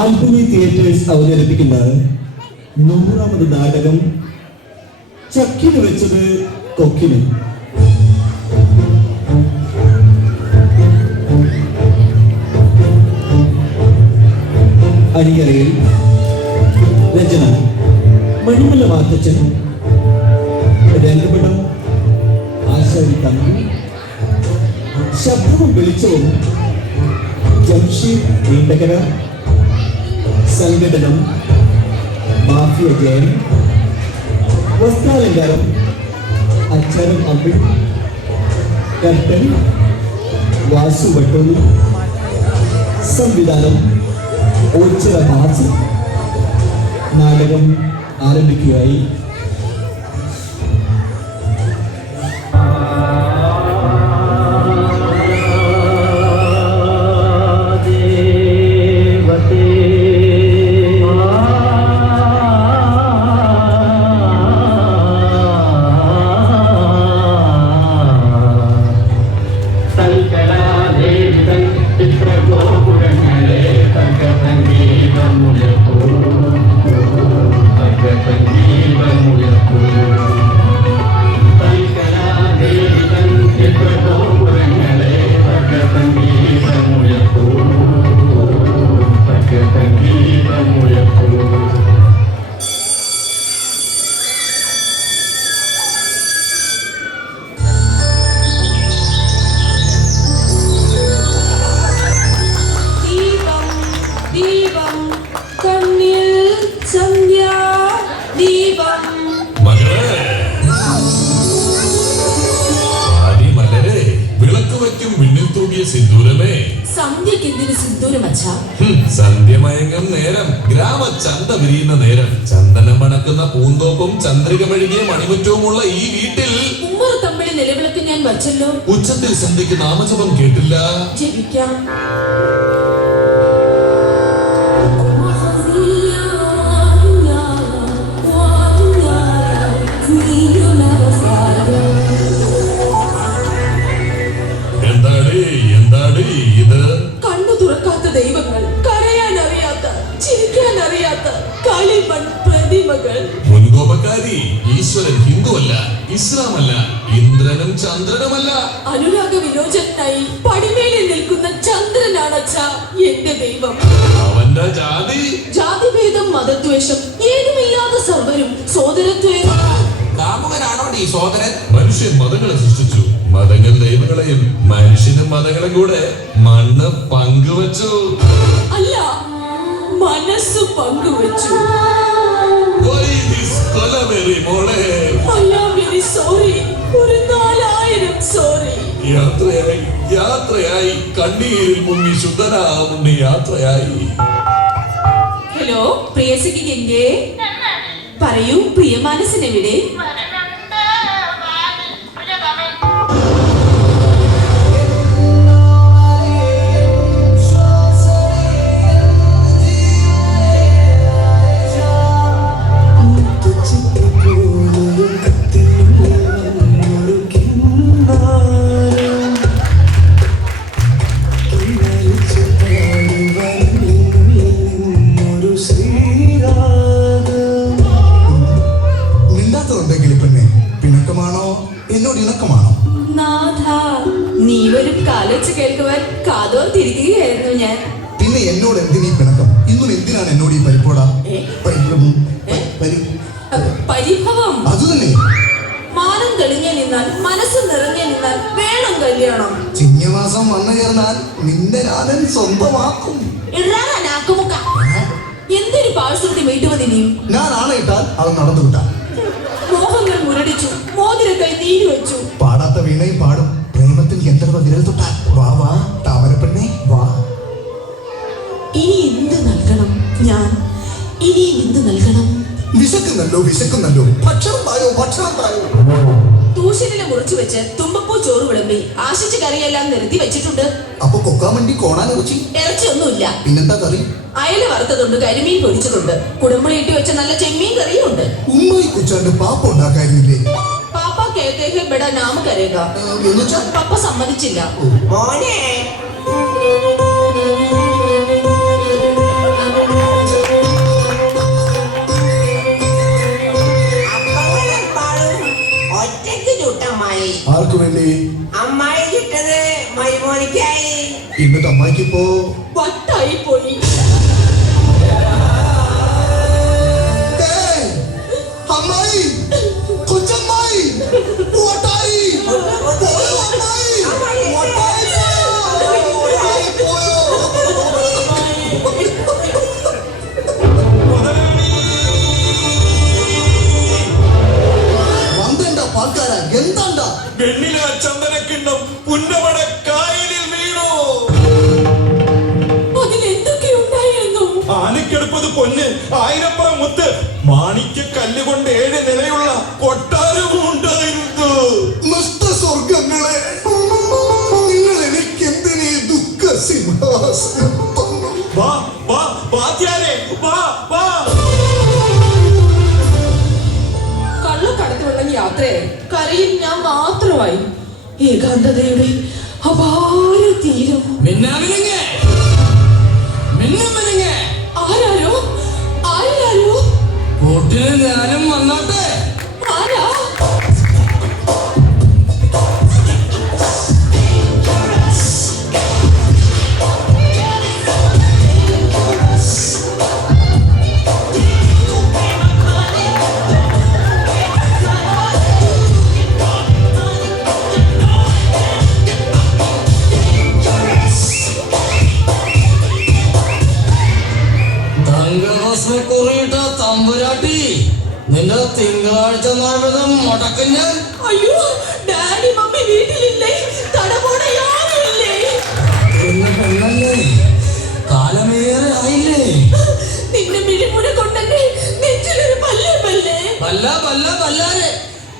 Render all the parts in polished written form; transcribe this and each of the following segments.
Albany theatres അവതരിപ്പിക്കുന്ന 100ാമത് നാടകം ചക്കിന് വെച്ചത് കൊക്കിന്. അണിയറയിൽ രചന മണിമല വാത്തച്ചൻ, രംഗപടം ആശാരി തമ്പി, ശബ്ദവും വെളിച്ചവും ജംഷീദ് നീണ്ടകര, സംഘടനം മാഫിയ ജയൻ, വസ്ത്രാലങ്കാരം അച്ചാരം അമ്പിൾ, കർട്ടൻ വാസു വട്ടൂരി, സംവിധാനം ഓച്ചിറ ഭാസ്. നാടകം ആരംഭിക്കുകയായി. സന്ധ്യമയങ്ങം നേരം, ഗ്രാമചന്ത വിരിയുന്ന നേരം, ചന്ദനം മണക്കുന്ന പൂന്തോപ്പും ചന്ദ്രിക മെഴുകിയ മണിമുറ്റവുമുള്ള ഈ വീട്ടിൽ തമ്മിൽ നിലവിളക്ക് ഞാൻ വച്ചല്ലോ. ഉച്ചത്തിൽ സന്ധ്യക്ക് നാമജപം കേട്ടില്ല. ജപിക്കാം. എന്താടി ഇത്? കണ്ണു തുറക്കാത്ത ദൈവങ്ങൾ, കരയാൻ അറിയാത്ത, ചിരിക്കാൻ അറിയാത്ത കളിമൺ പ്രതിമകൾ. മുൻകോപക്കാരി, ഈശ്വരൻ ഹിന്ദുവല്ല, ഇസ്ലാമല്ല, ഇന്ദ്രനും ചന്ദ്രനുമല്ല. അനുരാഗ വിലോചനായി പടിമേലിൽ നിൽക്കുന്ന ചന്ദ്രനാണച്ച എന്റെ ദൈവം. അവന്റെ ജാതി, ജാതിഭേദം, മതദ്വേഷം ഏതുമില്ലാത്ത സർവരും സോദരത്വം. കാമുകനാണോ ഈ സോദരൻ? മനുഷ്യൻ മതങ്ങളെ സൃഷ്ടിച്ചു, മതങ്ങൾ ദൈവങ്ങളെയും, മനുഷ്യനും മതങ്ങളും കൂടെ മണ്ണ് പങ്കുവച്ചു. അല്ല, മനസ്സ് പങ്കുവച്ചു. ഒരു 4000 സോറി. യാത്രയായി കണ്ണീരിൽ മുങ്ങി ശുദ്ധനാമുണ്ണി യാത്രയായി. ഹലോ പ്രിയസഖി ഗംഗേ, പറയൂ പ്രിയ മനസ്സിനെവിടെ? നീ ഒരു കാലൊച്ച് കേൾക്കുവാൻ കാതോർ തിരികുകയായിരുന്നു ഞാൻ. പിന്നെ എന്നോട് എന്തിനീ പിണക്കം? ഇന്നും എന്തിനാണ് എന്നോട് ഈ പരിപ്പോടാ? പരിഭവം അത് തന്നെ. മാനം തെളിഞ്ഞു നിന്നാൽ, മനസ്സ് നിറഞ്ഞു നിന്നാൽ വേണം കല്യാണം. ചിങ്ങമാസം വന്നു ചേർന്നാൽ നിന്റെ രാധൻ സ്വന്തമാക്കും. എന്തൊരു പാഴ്ശ്രുതി വീട്ടുവതിനെയും ഞാൻ ആണയിട്ടാൽ അത് നടന്നു വിട്ടാൽ. മോഹങ്ങൾ മുരടിച്ചു, മോതിരക്കൈ നീരി വെച്ചു. പാടാത്ത വീണയും പാടും, പ്രേമത്തിൽ ഗന്ധർവ വിരൽ തൊട്ടാൽ. വാ വാ താമരപ്പെണ്ണേ വാ. ഇനി എന്ത് നൽകണം ഞാൻ? ഇനി എന്ത് നൽകണം? വിശക്കുന്നല്ലോ, ഭക്ഷണം തായോ. തൂശനില മുറിച്ചു വെച്ച് തുമ്പപ്പൂ ചോറ് വിളമ്പി ആശിച്ച കറിയെല്ലാം നിരത്തി വെച്ചിട്ടുണ്ട്. അപ്പൊ കൊക്കാമണ്ടി കോണാൻ ഇറച്ചിയൊന്നുമില്ല. പിന്നെന്താ കറി? അയല വറുത്തതുണ്ട്, കരിമീൻ പൊരിച്ചതുണ്ട്, കുടമ്പുളി ഇട്ട് വെച്ച നല്ല ചെമ്മീൻ കറിയും ഉണ്ട്. ഉമ്മായി കുച്ചാണ്ട് പാപ്പ ഉണ്ടാക്കായിരുന്നില്ലേ? പാപ്പ കേത്തേക്ക് ബെടാ നാമ കരേഗ. പപ്പ സമ്മതിച്ചില്ല. മോനെ അമ്മായി. ആർക്കു വേണ്ടി? അമ്മായി കിട്ടത് മൈമോനിക്കായി. എന്നിട്ട് അമ്മായിക്കിപ്പോ വട്ടായി പോയി. ഏയ്, അമ്മായി, കൊച്ചമ്മായി, വട്ടായി. പോയോ അമ്മായി? വട്ടായി പോയോ? വന്നെന്താ പാൽക്കാര, എന്താണ്ടാ? വെണ്ണില ചന്ദനക്കിണ്ണം പുന്നമട കായലിൽ വീണു. അതിലെന്തൊക്കെ ഉണ്ടായിരുന്നു? ആനക്കെടുപ്പത് പൊന്ന്, ആയിരപ്പുറം മുത്ത്, മാണിക്യ കല്ലുകൊണ്ട് 7 നിലയുള്ള കൊട്ടാരവും ഉണ്ടായിരുന്നു. നഷ്ടസ്വർഗങ്ങളെ, നിങ്ങൾ എനിക്ക് എന്തിനീ ദുഃഖ സിംഹാസനം തന്നു? വാ വാ വാദ്യാരെ, വാ വാ. കള്ളക്കടത്തിലുള്ള യാത്രയായി. കരയിൽ ഞാൻ മാത്രമായി. ഏകാന്തതയുടെ അപാര തീരം. ആരാരോ ആരാരോ കൂട്ടിന് ഞാനും വന്നോട്ടെ. ആരാ? തങ്കഭസ്മക്കുറിയിട്ട തമ്പുരാട്ടി, നിന്റെ തിങ്കളാഴ്ച നോമ്പതും മുടക്കും ഞാൻ. അയ്യോ, ഡാഡി മമ്മി വീട്ടിലില്ലേ? തടപോടെ യാരുമില്ലേ? പിന്നെ പെണ്ണല്ലേ, കാലമേറെ ആയില്ലേ? നിന്നെ മിഴിമുന കൊണ്ടെന്നെ നെഞ്ചിലൊരു പല്ലേ. വല്ലാരെ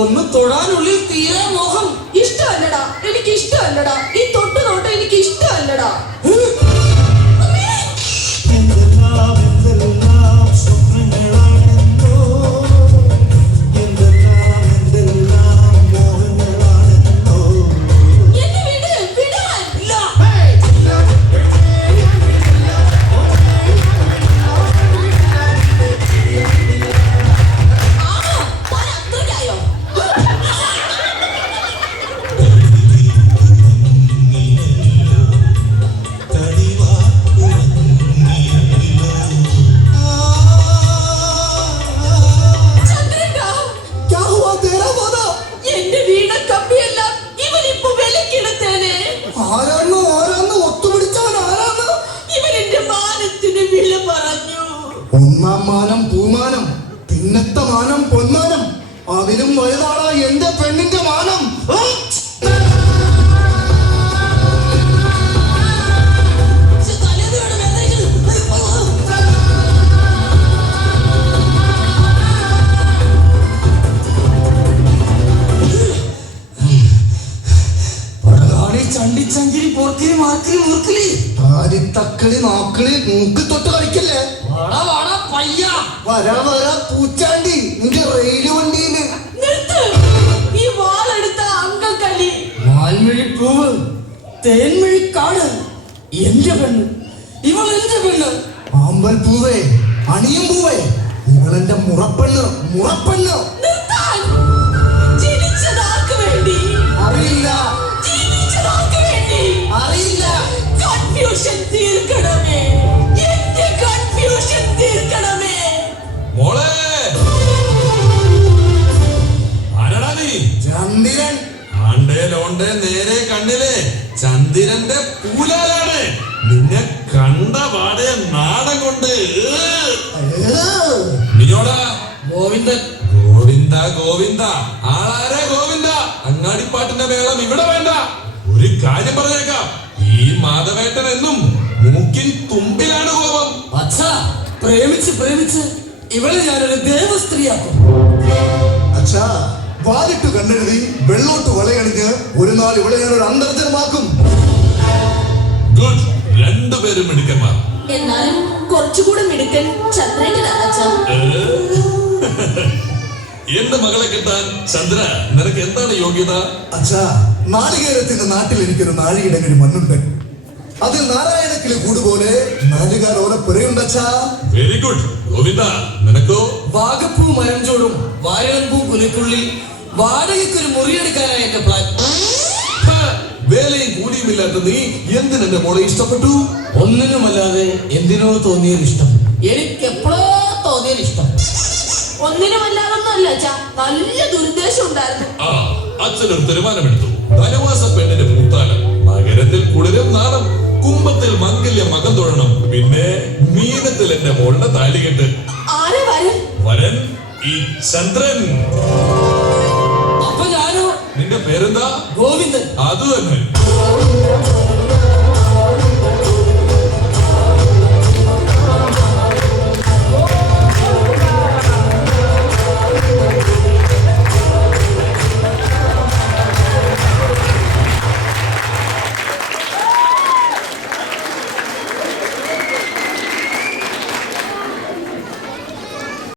ഒന്ന് തൊടാനുള്ളിൽ തീരെ മോഹം. ഇഷ്ടമല്ലടാ, എനിക്ക് ഇഷ്ടമല്ലടാ. ഈ തൊട്ട് നോട്ടം എനിക്ക് ഇഷ്ടമല്ലടാ. എന്നെ വിടാൻ. അത്രയ്ക്കായോ? ചന്ദ്രേട്ടാ, क्या हुआ तेरा वादा? എന്റെ വീണ കമ്പിയെല്ലാം ഇവനിപ്പോ വിലക്കെടുത്തേനെ. ആരാന്ന് ഒത്തുപിടിച്ചവൻ ആരാന്ന്? ഇവൻ എന്റെ മാനത്തിന് വില പറഞ്ഞു. ഒന്നാം മാനം പൂമാനം, പിന്നത്തെ മാനം പൊന്മാനം, അതിലും വലുതാടാ എന്റെ പെണ്ണിന്റെ മാനം. ചണ്ടിച്ചങ്കിരി പോർക്കിരി മാർക്കിരി മൂർക്കിലി, താരിത്തക്കളി നാക്കളി മൂക്ക് തൊട്ട് കളിക്കല്ലേ. വാടാ പയ്യ. വരാ പൂച്ചാണ്ടി, നിന്റെ റെയില് വണ്ടിയില്. നിർത്ത് ഈ വാളെടുത്ത അങ്കക്കളി. മാൻമിഴിപ്പൂവ്, തേൻമിഴിക്കാട്, എന്റെ പെണ്ണ്, ഇവൾ എന്റെ പെണ്ണ്. ആമ്പൽ പൂവേ, അണിയും പൂവേ, ഇവളെന്റെ മുറപ്പെണ്ണ്. നിർത്താൻ. ജനിച്ചതാർക്ക് വേണ്ടി? അറിയില്ല. ജീവിച്ചതാർക്ക് വേണ്ടി? അറിയില്ല. കൺഫ്യൂഷൻ തീർക്കണമേ. എന്റെ കൺഫ്യൂഷൻ തീർക്കണമേ. മോളെ, ആരടാ നീ? ചന്ദ്രൻ. ആണ്ടേലോണ്ടേ നേരെ കണ്ണിലെ ചന്ദ്രന്റെ പൂലാലാണ്. നിന്നെ കണ്ട പാടെ നാടൻ കൊണ്ട്. നീയോടാ? ഗോവിന്ദൻ. ഗോവിന്ദ ആളാരെ ഗോവിന്ദ? അങ്ങാടിപ്പാട്ടിന്റെ മേളം ഇവിടെ വേണ്ട. ഒരു കാര്യം പറഞ്ഞേക്കാം, ഈ മാധവേട്ടൻ എന്നും മൂക്കിൻ തുമ്പിലാണ് കോപം. അച്ഛാ, പ്രേമിച്ച് ഇവളെ ഞാനൊരു ദേവസ്ത്രീയാക്കും. അച്ഛാ, വാലിട്ട് കണ്ടെഴുതി വെള്ളോട്ട് വളയണിഞ്ഞ് ഒരു നാൾ ഇവിടെ ഞാനൊരു അന്തർജനമാക്കും. ഗുഡ്, രണ്ടുപേരും മിടുക്കന്മാർ. എന്നാലും കുറച്ചുകൂടെ മിടുക്കൻ ചന്ദ്രേട്ടനാണ് അച്ഛാ. എന്റെ മകളെ കിട്ടാൻ ചന്ദ്ര, നിനക്ക് എന്താണ് യോഗ്യത? അച്ഛാ, നാളികേരത്തിന്റെ നാട്ടിൽ എനിക്കൊരു നാഴികടങ്ങി മണ്ണുണ്ട്. അതിൽ നാരായണക്കിളി കൂടുപോലെ നാലുകാരോടെ പിറയുണ്ടച്ചാ. Very good. ഗോവിന്ദ, നിനക്കോ? വാഗപ്പൂ മരം ചോടും വാരണപ്പൂ കുലക്കുള്ളിൽ വാടകയ്ക്കൊരു മുറിയെടുക്കാനായി എന്റെ പ്ലാൻ. ഹ, വേലയും കൂലിയുമില്ലാത്ത നീ എന്തിനെന്റെ മോളെ ഇഷ്ടപ്പെട്ടു? ഒന്നിനുമല്ലാതെ എന്തിനോ തോന്നിയൊരു ഇഷ്ടം. എനിക്ക് എപ്പോഴോ തോന്നിയൊരു ഇഷ്ടം. ഒന്നിനുമല്ലാതൊന്നുമല്ല അച്ഛാ, നല്ല ദുരുദ്ദേശം ഉണ്ടായിരുന്നു. ആ, അച്ഛനൊരു തീരുമാനമെടുത്തു. ധനുവാസ പെണ്ണിന്റെ പൂത്താലം, നഗരത്തിൽ കുളിരും നാണം, കുംഭത്തിൽ മംഗല്യ മകം തൊഴണം, പിന്നെ മീനത്തിൽ എന്റെ മോളുടെ താലികെട്ട്. ആരെ വരൻ? വരൻ ഈ ചന്ദ്രൻ. അപ്പൊ ഞാനോ? നിന്റെ പേരെന്താ? ഗോവിന്ദൻ. അത് തന്നെ.